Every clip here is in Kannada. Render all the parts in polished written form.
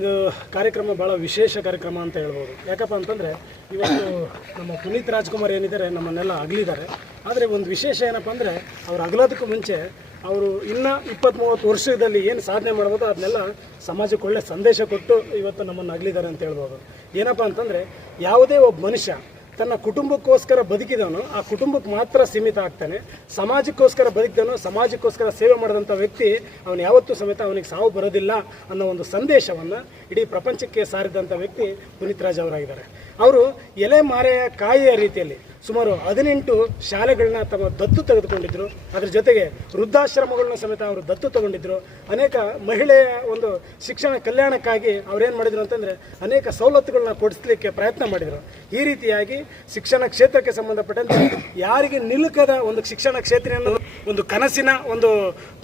ಇದು ಕಾರ್ಯಕ್ರಮ ಭಾಳ ವಿಶೇಷ ಕಾರ್ಯಕ್ರಮ ಅಂತ ಹೇಳ್ಬೋದು. ಯಾಕಪ್ಪ ಅಂತಂದರೆ ಇವತ್ತು ನಮ್ಮ ಪುನೀತ್ ರಾಜ್ಕುಮಾರ್ ಏನಿದ್ದಾರೆ ನಮ್ಮನ್ನೆಲ್ಲ ಅಗಲಿದ್ದಾರೆ. ಆದರೆ ಒಂದು ವಿಶೇಷ ಏನಪ್ಪ ಅಂದರೆ ಅವ್ರು ಅಗಲೋದಕ್ಕೂ ಮುಂಚೆ ಅವರು ಇನ್ನೂ 20-30 ವರ್ಷದಲ್ಲಿ ಏನು ಸಾಧನೆ ಮಾಡ್ಬೋದು ಅದನ್ನೆಲ್ಲ ಸಮಾಜಕ್ಕೆ ಒಳ್ಳೆ ಸಂದೇಶ ಕೊಟ್ಟು ಇವತ್ತು ನಮ್ಮನ್ನು ಅಗಲಿದ್ದಾರೆ ಅಂತ ಹೇಳ್ಬೋದು. ಏನಪ್ಪ ಅಂತಂದರೆ ಯಾವುದೇ ಒಬ್ಬ ಮನುಷ್ಯ ತನ್ನ ಕುಟುಂಬಕ್ಕೋಸ್ಕರ ಬದುಕಿದವನು ಆ ಕುಟುಂಬಕ್ಕೆ ಮಾತ್ರ ಸೀಮಿತ ಆಗ್ತಾನೆ. ಸಮಾಜಕ್ಕೋಸ್ಕರ ಬದುಕಿದವನು ಸಮಾಜಕ್ಕೋಸ್ಕರ ಸೇವೆ ಮಾಡಿದಂಥ ವ್ಯಕ್ತಿ ಅವನು ಯಾವತ್ತೂ ಸಮೇತ ಅವನಿಗೆ ಸಾವು ಬರೋದಿಲ್ಲ ಅನ್ನೋ ಒಂದು ಸಂದೇಶವನ್ನು ಇಡೀ ಪ್ರಪಂಚಕ್ಕೆ ಸಾರಿದಂಥ ವ್ಯಕ್ತಿ ಪುನೀತ್ ರಾಜ್ ಅವರಾಗಿದ್ದಾರೆ. ಅವರು ಎಲೆ ಮಾರೆಯ ಕಾಯಿಯ ರೀತಿಯಲ್ಲಿ ಸುಮಾರು 18 ಶಾಲೆಗಳನ್ನ ತಮ್ಮ ದತ್ತು ತೆಗೆದುಕೊಂಡಿದ್ದರು. ಅದರ ಜೊತೆಗೆ ವೃದ್ಧಾಶ್ರಮಗಳನ್ನ ಸಮೇತ ಅವರು ದತ್ತು ತಗೊಂಡಿದ್ದರು. ಅನೇಕ ಮಹಿಳೆಯ ಒಂದು ಶಿಕ್ಷಣ ಕಲ್ಯಾಣಕ್ಕಾಗಿ ಅವ್ರೇನು ಮಾಡಿದರು ಅಂತಂದರೆ ಅನೇಕ ಸವಲತ್ತುಗಳನ್ನ ಕೊಡಿಸ್ಲಿಕ್ಕೆ ಪ್ರಯತ್ನ ಮಾಡಿದರು. ಈ ರೀತಿಯಾಗಿ ಶಿಕ್ಷಣ ಕ್ಷೇತ್ರಕ್ಕೆ ಸಂಬಂಧಪಟ್ಟಂತೆ ಯಾರಿಗೆ ನಿಲುಕದ ಒಂದು ಶಿಕ್ಷಣ ಕ್ಷೇತ್ರ ಒಂದು ಕನಸಿನ ಒಂದು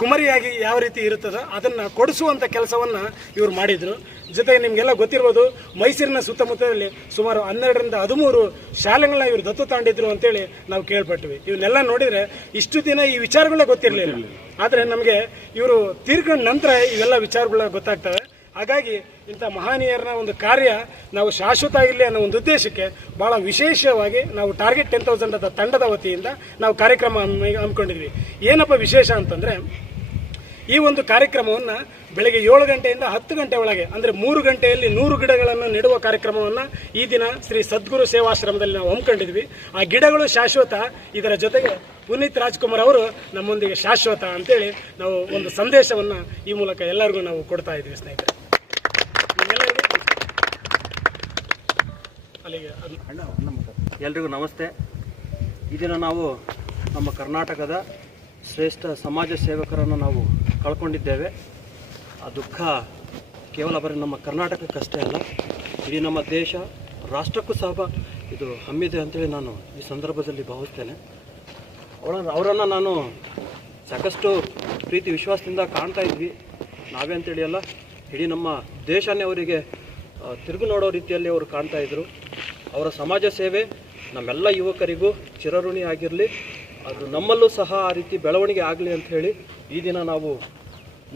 ಕುಮರಿಯಾಗಿ ಯಾವ ರೀತಿ ಇರುತ್ತದೋ ಅದನ್ನು ಕೊಡಿಸುವಂಥ ಕೆಲಸವನ್ನು ಇವರು ಮಾಡಿದರು. ಜೊತೆಗೆ ನಿಮಗೆಲ್ಲ ಗೊತ್ತಿರ್ಬೋದು, ಮೈಸೂರಿನ ಸುತ್ತಮುತ್ತದಲ್ಲಿ ಸುಮಾರು 12ರಿಂದ 13 ಶಾಲೆಗಳನ್ನ ಇವರು ದತ್ತು ತಾಂಡಿದ್ರು ಅಂತೇಳಿ ನಾವು ಕೇಳ್ಪಟ್ವಿ. ಇವನ್ನೆಲ್ಲ ನೋಡಿದರೆ ಇಷ್ಟು ದಿನ ಈ ವಿಚಾರಗಳೇ ಗೊತ್ತಿರಲಿಲ್ಲ. ಆದರೆ ನಮಗೆ ಇವರು ತೀರ್ಕೊಂಡ ನಂತರ ಇವೆಲ್ಲ ವಿಚಾರಗಳ ಗೊತ್ತಾಗ್ತವೆ. ಹಾಗಾಗಿ ಇಂಥ ಮಹನೀಯರನ್ನ ಒಂದು ಕಾರ್ಯ ನಾವು ಶಾಶ್ವತ ಆಗಿರಲಿ ಅನ್ನೋ ಒಂದು ಉದ್ದೇಶಕ್ಕೆ ಭಾಳ ವಿಶೇಷವಾಗಿ ನಾವು ಟಾರ್ಗೆಟ್ 10,000 ತಂಡದ ವತಿಯಿಂದ ನಾವು ಕಾರ್ಯಕ್ರಮ ಹಮ್ಮಿಕೊಂಡಿದ್ವಿ. ಏನಪ್ಪ ವಿಶೇಷ ಅಂತಂದರೆ ಈ ಒಂದು ಕಾರ್ಯಕ್ರಮವನ್ನು ಬೆಳಗ್ಗೆ 7 ಗಂಟೆಯಿಂದ 10 ಗಂಟೆ ಒಳಗೆ ಅಂದರೆ 3 ಗಂಟೆಯಲ್ಲಿ 100 ಗಿಡಗಳನ್ನು ನೆಡುವ ಕಾರ್ಯಕ್ರಮವನ್ನು ಈ ದಿನ ಶ್ರೀ ಸದ್ಗುರು ಸೇವಾಶ್ರಮದಲ್ಲಿ ನಾವು ಹಮ್ಮಿಕೊಂಡಿದ್ವಿ. ಆ ಗಿಡಗಳು ಶಾಶ್ವತ, ಇದರ ಜೊತೆಗೆ ಪುನೀತ್ ರಾಜ್ಕುಮಾರ್ ಅವರು ನಮ್ಮೊಂದಿಗೆ ಶಾಶ್ವತ ಅಂತೇಳಿ ನಾವು ಒಂದು ಸಂದೇಶವನ್ನು ಈ ಮೂಲಕ ಎಲ್ಲರಿಗೂ ನಾವು ಕೊಡ್ತಾ ಇದ್ವಿ. ಸ್ನೇಹಿತರೆ, ಎಲ್ರಿಗೂ ನಮಸ್ತೆ. ಈ ದಿನ ನಾವು ನಮ್ಮ ಕರ್ನಾಟಕದ ಶ್ರೇಷ್ಠ ಸಮಾಜ ಸೇವಕರನ್ನು ನಾವು ಕಳ್ಕೊಂಡಿದ್ದೇವೆ. ಆ ದುಃಖ ಕೇವಲ ಬರೀ ನಮ್ಮ ಕರ್ನಾಟಕಕ್ಕಷ್ಟೇ ಅಲ್ಲ, ಇಡೀ ನಮ್ಮ ದೇಶ ರಾಷ್ಟ್ರಕ್ಕೂ ಸಹ ಇದು ಹಮ್ಮಿದೆ ಅಂತೇಳಿ ನಾನು ಈ ಸಂದರ್ಭದಲ್ಲಿ ಭಾವಿಸ್ತೇನೆ. ಅವರನ್ನು ನಾನು ಸಾಕಷ್ಟು ಪ್ರೀತಿ ವಿಶ್ವಾಸದಿಂದ ಕಾಣ್ತಾ ಇದ್ವಿ. ನಾವೇ ಅಂತೇಳಿ ಅಲ್ಲ, ಇಡೀ ನಮ್ಮ ದೇಶನೇ ಅವರಿಗೆ ತಿರುಗು ನೋಡೋ ರೀತಿಯಲ್ಲಿ ಅವರು ಕಾಣ್ತಾ ಇದ್ದರು. ಅವರ ಸಮಾಜ ಸೇವೆ ನಮ್ಮೆಲ್ಲ ಯುವಕರಿಗೂ ಚಿರಋಣಿ ಆಗಿರಲಿ, ಅದು ನಮ್ಮಲ್ಲೂ ಸಹ ಆ ರೀತಿ ಬೆಳವಣಿಗೆ ಆಗಲಿ ಅಂತ ಹೇಳಿ ಈ ದಿನ ನಾವು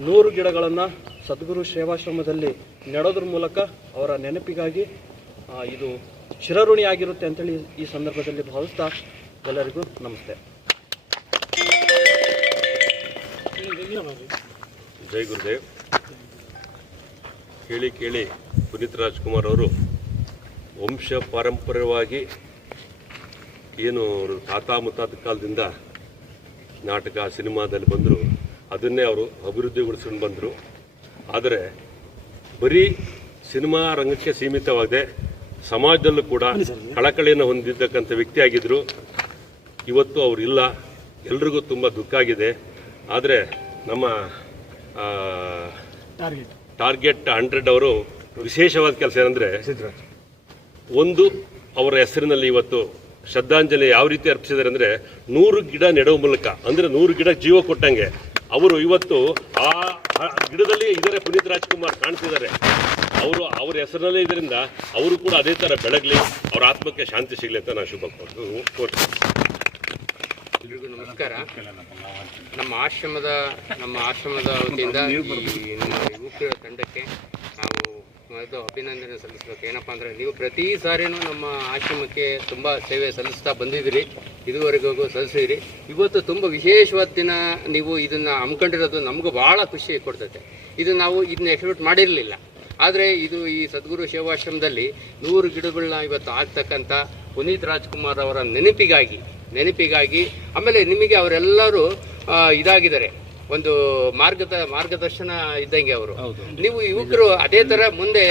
100 ಗಿಡಗಳನ್ನು ಸದ್ಗುರು ಸೇವಾಶ್ರಮದಲ್ಲಿ ನೆಡೋದ್ರ ಮೂಲಕ ಅವರ ನೆನಪಿಗಾಗಿ ಇದು ಚಿರಋಣಿ ಆಗಿರುತ್ತೆ ಅಂತೇಳಿ ಈ ಸಂದರ್ಭದಲ್ಲಿ ಭಾವಿಸ್ತಾ ಎಲ್ಲರಿಗೂ ನಮಸ್ತೆ. ಜೈ ಗುರುದೇವ್. ಕೇಳಿ ಕೇಳಿ ಪುನೀತ್ ರಾಜ್ಕುಮಾರ್ ಅವರು ವಂಶ ಪಾರಂಪರ್ಯವಾಗಿ ಏನು ತಾತ ಮುತ್ತಾತ ಕಾಲದಿಂದ ನಾಟಕ ಸಿನಿಮಾದಲ್ಲಿ ಬಂದರು, ಅದನ್ನೇ ಅವರು ಅಭಿವೃದ್ಧಿಗೊಳಿಸ್ಕೊಂಡು ಬಂದರು. ಆದರೆ ಬರೀ ಸಿನಿಮಾ ರಂಗಕ್ಕೆ ಸೀಮಿತವಾಗದೆ ಸಮಾಜದಲ್ಲೂ ಕೂಡ ಕಳಕಳಿಯನ್ನು ಹೊಂದಿದ್ದಕ್ಕಂಥ ವ್ಯಕ್ತಿಯಾಗಿದ್ದರು. ಇವತ್ತು ಅವರಿಲ್ಲ, ಎಲ್ರಿಗೂ ತುಂಬ ದುಃಖ ಆಗಿದೆ. ಆದರೆ ನಮ್ಮ ಟಾರ್ಗೆಟ್ 100 ಅವರು ವಿಶೇಷವಾದ ಕೆಲಸ ಏನಂದರೆ, ಒಂದು ಅವರ ಹೆಸರಿನಲ್ಲಿ ಇವತ್ತು ಶ್ರದ್ಧಾಂಜಲಿ ಯಾವ ರೀತಿ ಅರ್ಪಿಸಿದ್ದಾರೆ ಅಂದರೆ 100 ಗಿಡ ನೆಡುವ ಮೂಲಕ, ಅಂದರೆ 100 ಗಿಡ ಜೀವ ಕೊಟ್ಟಂಗೆ ಅವರು ಇವತ್ತು ಆ ಗಿಡದಲ್ಲಿ ಇದ್ದಾರೆ. ಪುನೀತ್ ರಾಜ್ಕುಮಾರ್ ಕಾಣ್ತಿದ್ದಾರೆ. ಅವ್ರ ಹೆಸರಿನಲ್ಲೇ ಇದರಿಂದ ಅವರು ಕೂಡ ಅದೇ ಥರ ಬೆಳಗಲಿ, ಅವರ ಆತ್ಮಕ್ಕೆ ಶಾಂತಿ ಸಿಗಲಿ ಅಂತ ನಾನು ಶುಭ ಕೋರ್ತೀನಿ. ಎಲ್ರಿಗೂ ನಮಸ್ಕಾರ. ನಮ್ಮ ಆಶ್ರಮದ ವತಿಯಿಂದ ನಮ್ಮ ಯುವಕರ ತಂಡಕ್ಕೆ ನಾವು ಮೊದಲು ಅಭಿನಂದನೆ ಸಲ್ಲಿಸಬೇಕು. ಏನಪ್ಪ ಅಂದರೆ, ನೀವು ಪ್ರತಿ ಸಾರಿನೂ ನಮ್ಮ ಆಶ್ರಮಕ್ಕೆ ತುಂಬ ಸೇವೆ ಸಲ್ಲಿಸ್ತಾ ಬಂದಿದ್ದೀರಿ, ಇದುವರೆಗೂ ಸಲ್ಲಿಸಿದಿರಿ. ಇವತ್ತು ತುಂಬ ವಿಶೇಷವಾದ ದಿನ ನೀವು ಇದನ್ನು ಹಮ್ಮಿಕೊಂಡಿರೋದು ನಮಗೂ ಭಾಳ ಖುಷಿ ಕೊಡ್ತೈತೆ. ನಾವು ಇದನ್ನ ಎಕ್ಸ್ಪೆಕ್ಟ್ ಮಾಡಿರಲಿಲ್ಲ. ಆದರೆ ಇದು ಈ ಸದ್ಗುರು ಸೇವಾಶ್ರಮದಲ್ಲಿ 100 ಗಿಡಗಳನ್ನ ಇವತ್ತು ಆಗ್ತಕ್ಕಂಥ ಪುನೀತ್ ರಾಜ್ಕುಮಾರ್ ಅವರ ನೆನಪಿಗಾಗಿ ಆಮೇಲೆ ನಿಮಗೆ ಅವರೆಲ್ಲರೂ ಇದಾಗಿದ್ದಾರೆ, ಒಂದು ಮಾರ್ಗದರ್ಶನ ಇದ್ದಂಗೆ ಅವರು. ನೀವು ಯುವಕರು ಅದೇ ಥರ ಮುಂದೆ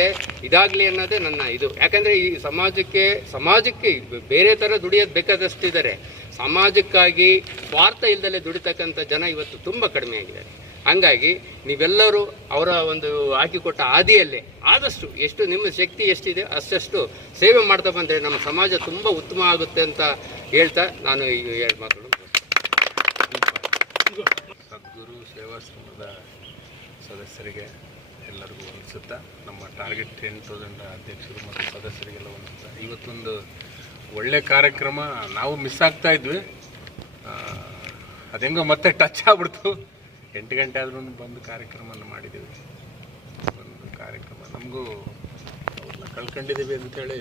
ಇದಾಗಲಿ ಅನ್ನೋದೇ ನನ್ನ ಇದು. ಯಾಕಂದರೆ ಈ ಸಮಾಜಕ್ಕೆ ಬೇರೆ ಥರ ದುಡಿಯೋದು ಬೇಕಾದಷ್ಟಿದ್ದಾರೆ. ಸಮಾಜಕ್ಕಾಗಿ ಸ್ವಾರ್ಥ ಇಲ್ಲದಲ್ಲೇ ದುಡಿತಕ್ಕಂಥ ಜನ ಇವತ್ತು ತುಂಬ ಕಡಿಮೆ ಆಗಿದ್ದಾರೆ. ಹಾಗಾಗಿ ನೀವೆಲ್ಲರೂ ಅವರ ಒಂದು ಹಾಕಿಕೊಟ್ಟ ಹಾದಿಯಲ್ಲೇ ಆದಷ್ಟು ಎಷ್ಟು ನಿಮ್ಮ ಶಕ್ತಿ ಎಷ್ಟಿದೆ ಅಷ್ಟು ಸೇವೆ ಮಾಡ್ತಾ ಬಂದರೆ ನಮ್ಮ ಸಮಾಜ ತುಂಬ ಉತ್ತಮ ಆಗುತ್ತೆ ಅಂತ ಹೇಳ್ತಾ ನಾನು ಈ ಎರಡು ಮಾತುಗಳು. ಸದ್ಗುರು ಸೇವಾಶ್ರಮದ ಸದಸ್ಯರಿಗೆ ಎಲ್ಲರಿಗೂ ವಂದಿಸುತ್ತಾ, ನಮ್ಮ ಟಾರ್ಗೆಟ್ 10,000 ಅಧ್ಯಕ್ಷರು ಮತ್ತು ಸದಸ್ಯರಿಗೆಲ್ಲ ವಂದಿಸುತ್ತಾ, ಇವತ್ತೊಂದು ಒಳ್ಳೆ ಕಾರ್ಯಕ್ರಮ ನಾವು ಮಿಸ್ ಆಗ್ತಾ ಇದ್ವಿ. ಅದೆಂಗೋ ಮತ್ತೆ ಟಚ್ ಆಗ್ಬಿಡ್ತು. 8 ಗಂಟೆ ಆದ್ರೂ ಬಂದು ಕಾರ್ಯಕ್ರಮವನ್ನು ಮಾಡಿದ್ದೀವಿ. ಒಂದು ಕಾರ್ಯಕ್ರಮ ನಮಗೂ ಅವ್ರನ್ನ ಕಳ್ಕೊಂಡಿದ್ದೀವಿ ಅಂತೇಳಿ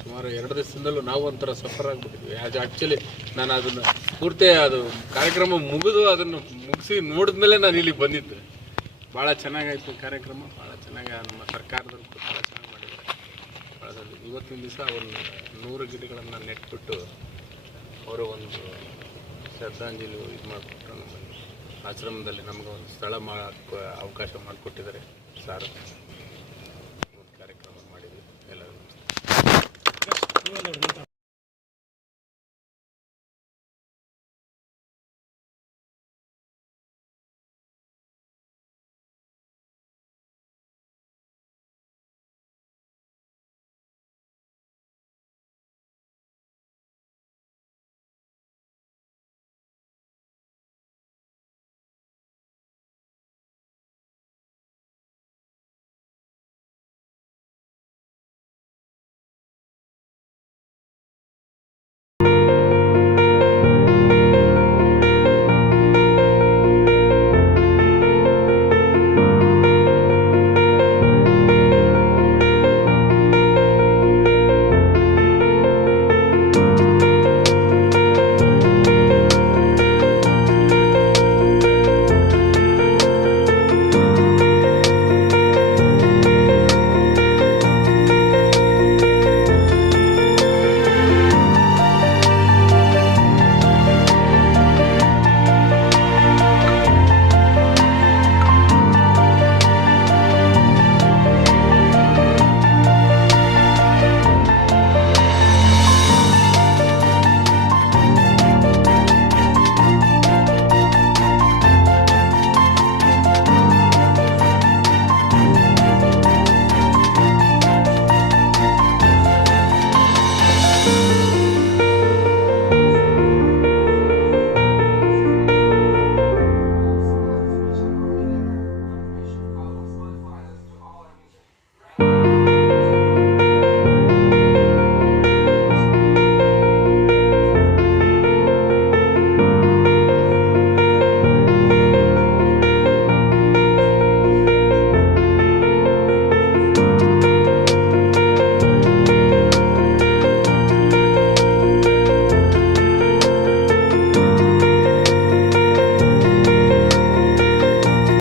ಸುಮಾರು 2 ದಿವಸದಿಂದಲೂ ನಾವು ಒಂಥರ ಸಫರ್ ಆಗಿಬಿಟ್ಟಿದ್ವಿ. ಆ್ಯಕ್ಚುಲಿ ನಾನು ಅದನ್ನು ಪೂರ್ತಿ ಅದು ಕಾರ್ಯಕ್ರಮ ಮುಗಿದು ಅದನ್ನು ಮುಗಿಸಿ ನೋಡಿದ್ಮೇಲೆ ನಾನು ಇಲ್ಲಿಗೆ ಬಂದಿದ್ದೆ. ಭಾಳ ಚೆನ್ನಾಗಾಯಿತು ಕಾರ್ಯಕ್ರಮ, ಭಾಳ ಚೆನ್ನಾಗಿ ನಮ್ಮ ಸರ್ಕಾರದವರು ಕೂಡ ಭಾಳ ಚೆನ್ನಾಗಿ ಮಾಡಿದ್ದಾರೆ. ಭಾಳದಲ್ಲಿ ಇವತ್ತಿನ ದಿವಸ ಒಂದು 100 ಗಿಡಗಳನ್ನು ನೆಟ್ಬಿಟ್ಟು ಅವರು ಒಂದು ಶ್ರದ್ಧಾಂಜಲಿ ಇದು ಮಾಡಿಬಿಟ್ಟು ನಮ್ಮ ಆಶ್ರಮದಲ್ಲಿ ನಮಗೆ ಒಂದು ಸ್ಥಳ ಅವಕಾಶ ಮಾಡಿಕೊಟ್ಟಿದ್ದಾರೆ ಸಾರು.